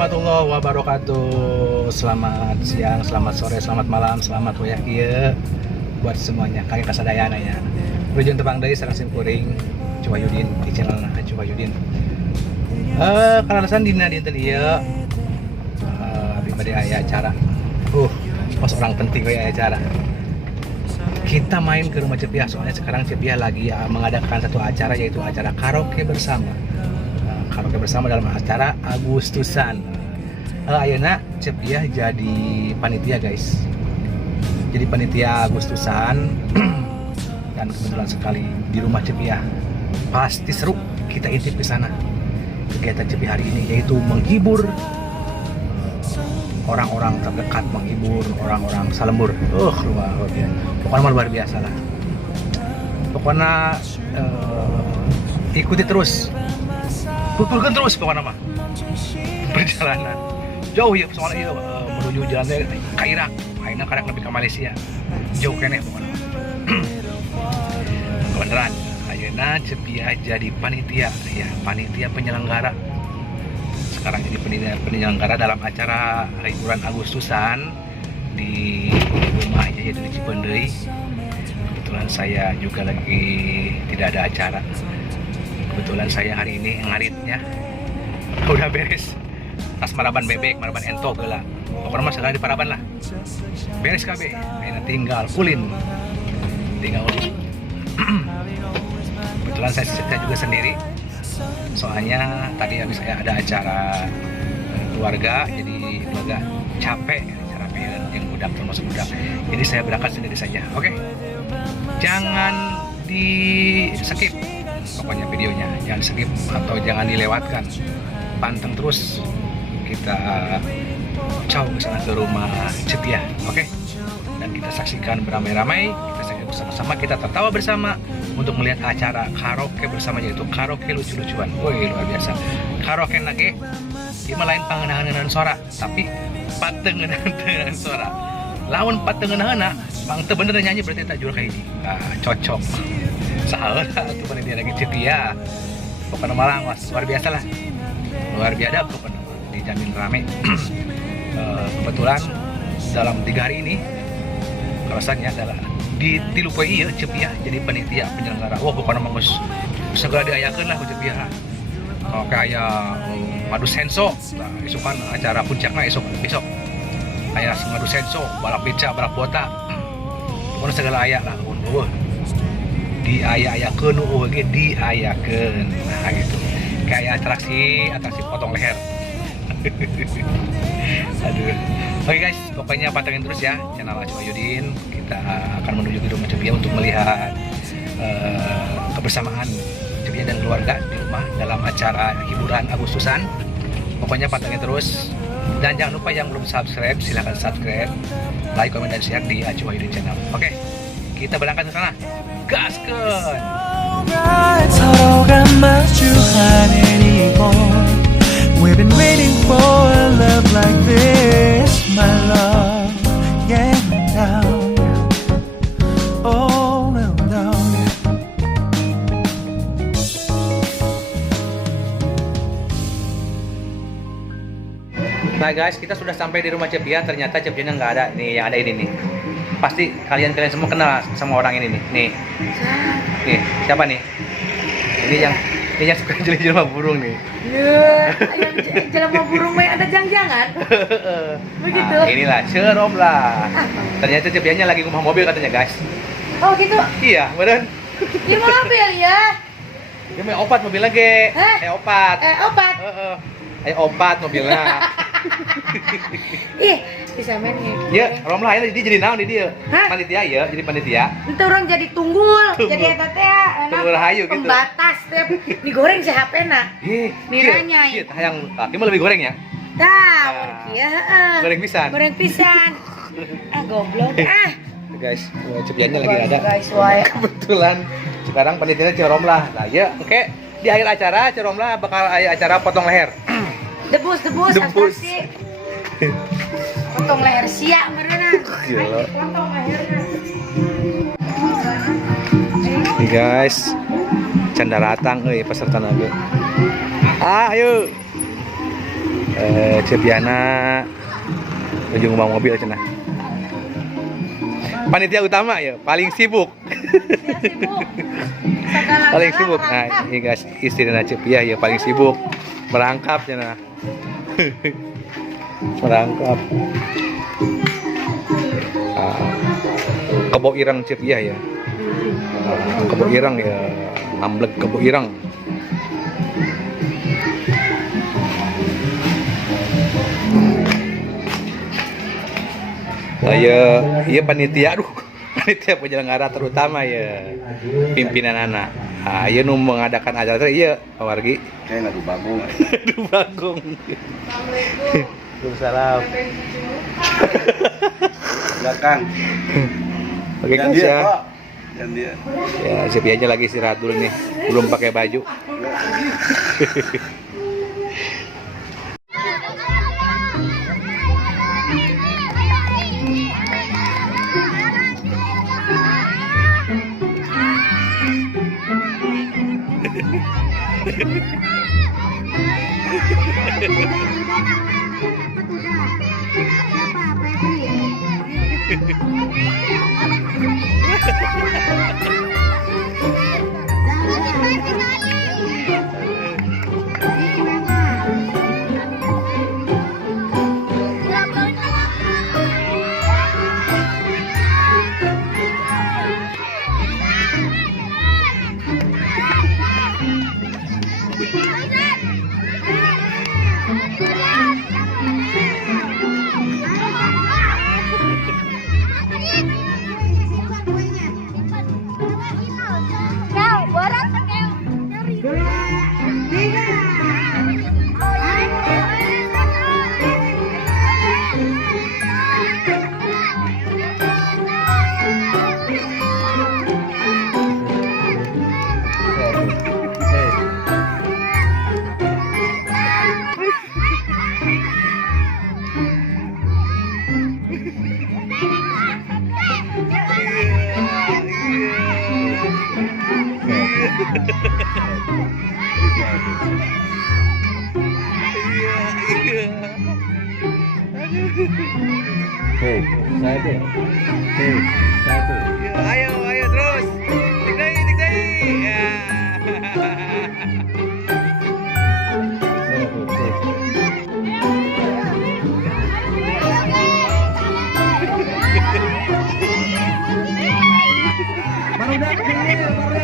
warahmatullahi wabarakatuh. Selamat siang, selamat sore, selamat malam, selamat wayah kieu buat semuanya. Kami kasadayana ya. Rujun tebang deui sareng simkuring Cuwayudin di channel Cuwayudin. Karanasan dina dinten ieu abi bade aya acara. Pos orang penting we aya acara. Kita main ke rumah Cepiah, soalnya sekarang Cepiah lagi mengadakan satu acara, yaitu acara karaoke bersama. Karaoke bersama dalam acara Agustusan. Ayeuna Cepiah jadi panitia guys. Jadi panitia Agustusan dan kebetulan sekali di rumah Cepiah. Pasti seru, kita intip ke sana. Kegiatan Cepiah hari ini yaitu menghibur orang-orang terdekat, menghibur orang-orang Salembur. Pokoknya luar biasa lah. Pokoknya ikuti terus, tuturkan terus pokoknya mah perjalanan jauh ya, soalnya menuju jalannya ke Irak, akhirnya kadang lebih ke Malaysia, jauh kene pokoknya. Beneran, ayeuna Cepiah jadi panitia ya, panitia penyelenggara. Sekarang jadi penyelenggara dalam acara hiburan Agustusan di rumahnya, yaitu di Cipendeui. Kebetulan saya juga lagi tidak ada acara. Kebetulan saya hari ini ngaritnya udah beres. Tas maraban bebek, maraban ento geula. Pokoknya mah segala di paraban lah. Beres kabeh. Ayeuna tinggal kulin. Tinggal ulin. Kebetulan saya juga sendiri. Soalnya tadi habis saya ada acara keluarga, jadi keluarga capek sarapan yang budak termasuk budak. Jadi saya berangkat sendiri saja. Oke. Jangan di skip pokoknya videonya, jangan skip atau jangan dilewatkan. Panteng terus kita caw ke sana ke rumah Cepiah. Oke. Dan kita saksikan beramai-ramai, kita saksikan bersama-sama, kita tertawa bersama untuk melihat acara karaoke bersama, yaitu karaoke lucu-lucuan. Woi, luar biasa. Karaoke lagi ima lain pangeunaan suara, tapi patengeunaan suara. Lawan patengeunana, mang teu bener nyanyi berarti tak jual kayak ini. Cocok. Salah tuh pada dia lagi Cepiah. Pokoknya malang mas, luar biasa lah. Luar biasa pokoknya, dijamin rame. Kebetulan dalam 3 hari ini alasannya adalah di lupa iya Cepiah jadi panitia penyelenggara. Wah pokoknya bagus, segera diayakeun lah ku Cepiah. Oke, aya ngadu senso, nah, esok kan acara puncaknya besok. Aya ngadu senso, balap beca, balap bota. Pokoknya segala aya lah kun eueuh. Diaya-ayakeun eueuh ge diayakeun. Nah gitu. Kayak atraksi potong leher. Aduh. Oke guys, pokoknya pantengin terus ya channel Cuwayudin. Kita akan menuju ke rumah Cepiah untuk melihat kebersamaan Cepiah dan keluarga di rumah dalam acara hiburan Agustusan. Pokoknya pantengin terus. Dan jangan lupa yang belum subscribe, silahkan subscribe, like, komen, dan share di Cuwayudin channel. Oke, kita berangkat ke sana. Gaskeun! We've been waiting for a love like this, my love, yeah, down. Oh, no, no. Nah guys, kita sudah sampai di rumah Cepiah. Ternyata Cepiahnya nggak ada. Nih, yang ada ini nih. Pasti kalian semua kenal sama orang ini nih. Nih, siapa nih? Ini yang suka jelema burung nih. Ya, yang jelema burung main ada jangan-jangan. Begitu. Nah, inilah Cerom lah. Ternyata Cepiahnya lagi ngomong mobil katanya guys. Oh gitu. Iya, bener. Di mobil ya. Dia mau opat mobil lagi. Opat. Opat. Opat mobilnya. Ih, bisa main nih. Ya, Rom lah ini jadi naon di dia. Hah? Panitia ya, jadi panitia. Itu orang jadi tunggul. Jadi eta teh Tunggul hayu gitu. Pembatas teh digoreng si HP-na. Niranya. Iya, yang mah lebih goreng ya. Tah, kieu heeh. Goreng pisan. Goreng pisan. Goblok Guys, Cepiahnya lagi ada. Guys, wae. Kebetulan sekarang panitianya Cerom lah. Nah, ya, oke. Di akhir acara Cerom lah bakal ada acara potong leher. Debus, aspirasi. Potong leher sia meureunan. Potong leherna. Nih guys, canda ratang euy peserta naga. Ayo. Cepiana ujung rumah mobil cenah. Panitia utama ya, paling sibuk. Paling sibuk. Nah, ini guys, istrinya Cepia ya paling sibuk. Merangkap cenah. Merangkap. Kebo irang Cepia ya. Kebo irang ya, amblek kebo irang. Iya panitia, panitia penyelenggara terutama ya pimpinan anak. Iya nu mengadakan acara iya Pak Wargi. Kayak ngadu bagong. Aduh bagong. Waalaikumsalam. Silakan. Oke Dan guys dia, ya. Pak. Dan dia. Ya Cepianya lagi istirahat dulu nih, belum pakai baju. Ayo terus. Tinggai. Ya.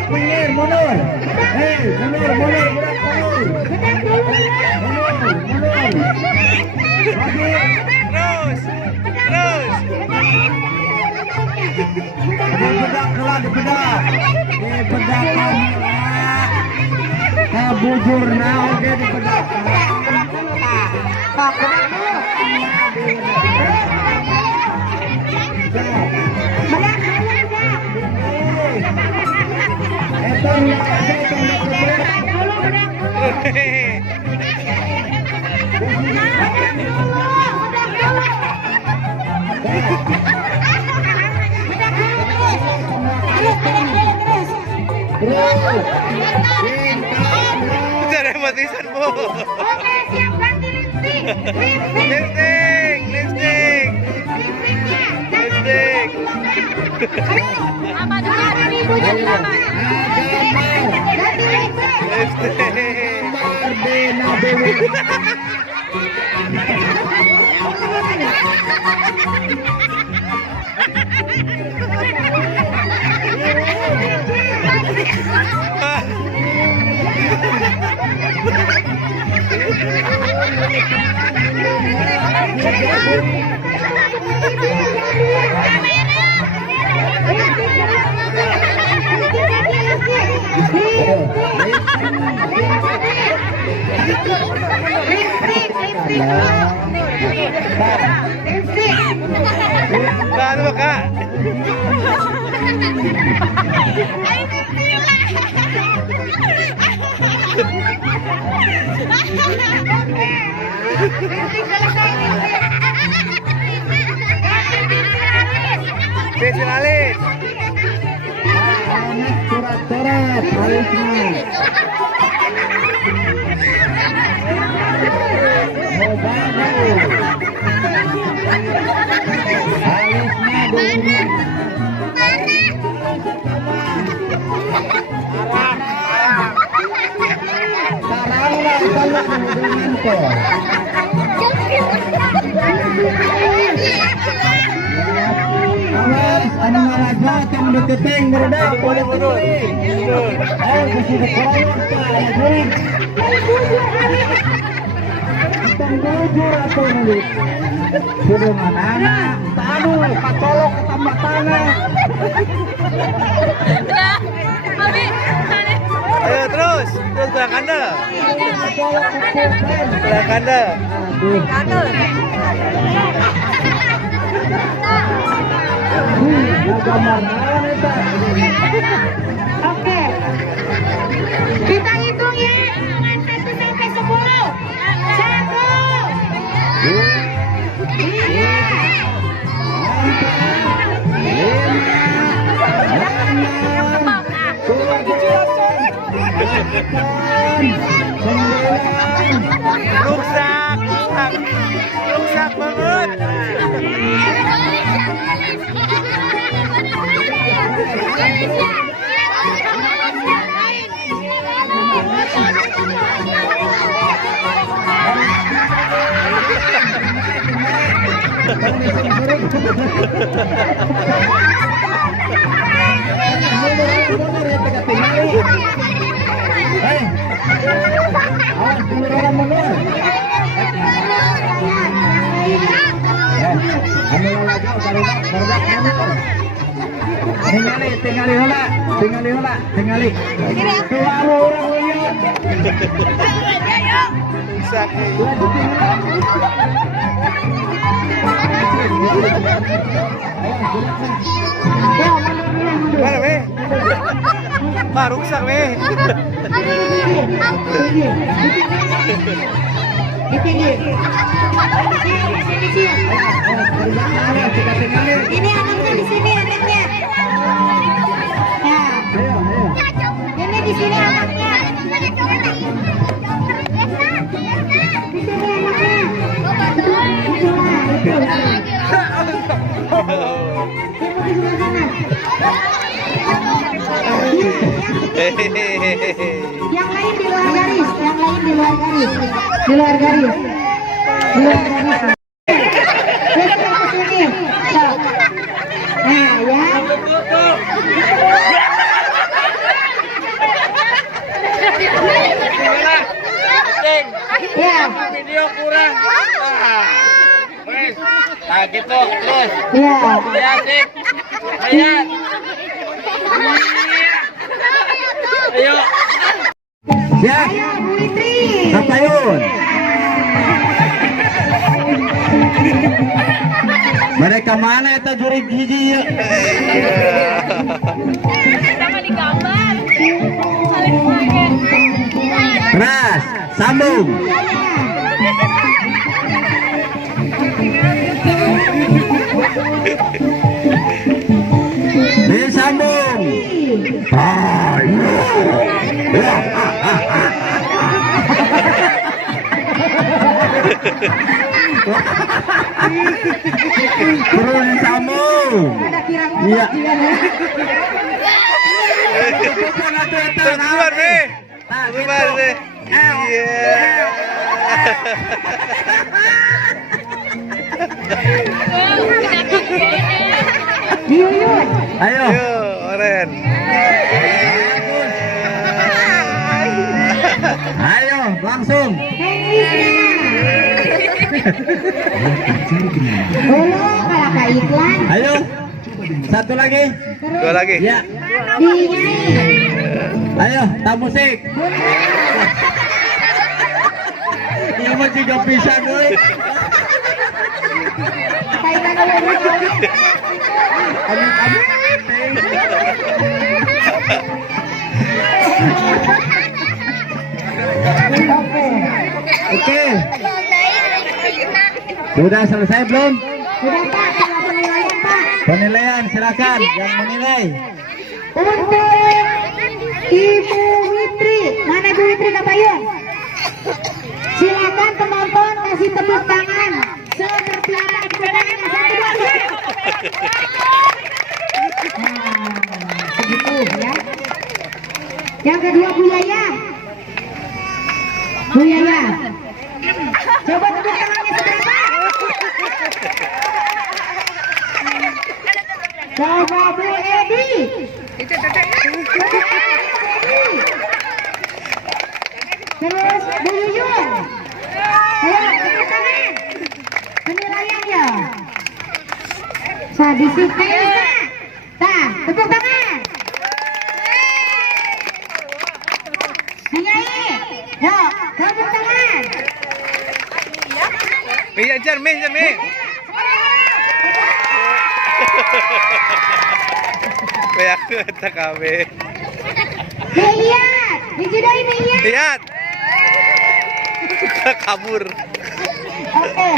Minggir, mundur. Mundur. Bujur nah oke di bedak. Cara matisan bu. Oke, siap ganti lipstick. Lipstick. Apa dulu ibunya lama. Ano kak? Spesialis. Coret-coret alisnya. Awas, anu ngaraja akan mendeketing beredar boleh keting. Ayo kasih kekuatan ya Jurik. Tang bujur atau nulis. Sudah mana? Aduh, kacolok tambah tanah. Ayo terus gerak kanda. Gerak kanda. Oke. Kita hitung ya. Hitungan 1 sampai 10. 1. Rusak banget. Tinggali heula. Keluar orang lihat. Rusak. Mana be? Mah rusak be. Ini anaknya di sini anaknya. Nah, ini di sini anaknya. Di sini Yang lain di luar garis, di luar garis. Geser ke sini. Nah, ya. Ya. Video kurang. Nah gitu terus. Ya. Ya sip. Ayo. Ayo. Ya, Bu Fitri. Kapayun. Mereka mana eta Jurik hiji ya? Sama di gambar. Saling pakai. Ras, sambung. Disambung. Ayo. Terus disambung. Iya. Keluar be. Keluar be. Iya. Ayo. Ayo, Oren. Ayo, langsung. Kalau kayak iklan. Ayo. Satu lagi. Dua lagi. Ya. Ayo, tak musik. Ini mah juga bisa gue. Oke. Sudah selesai belum? Sudah Pak, sudah penilaian Pak. Penilaian silakan yang menilai. Untuk Ibu Witri, mana Ibu Witri Kapayun? Silakan penonton kasih tepuk tangan seperti apa kebenaran segitu ya. Yang kedua Bu Yaya. Bu Yaya. Coba tepuk tangannya seberapa? Coba Bu Edi. Terus Bu Yuyun. Ayo tepuk tangan. Penilaiannya. Saya disiplin. Tah, tepuk tangan. Penyanyi. Yo, tepuk tangan. Mi ajar mi. Kayak kata kami. Lihat, dijudai lihat. Lihat. Kabur. Oke.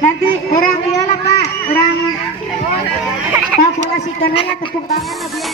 Nanti kurang iyalah Pak, kurang kalkulasikan aja tepuk tangan lebih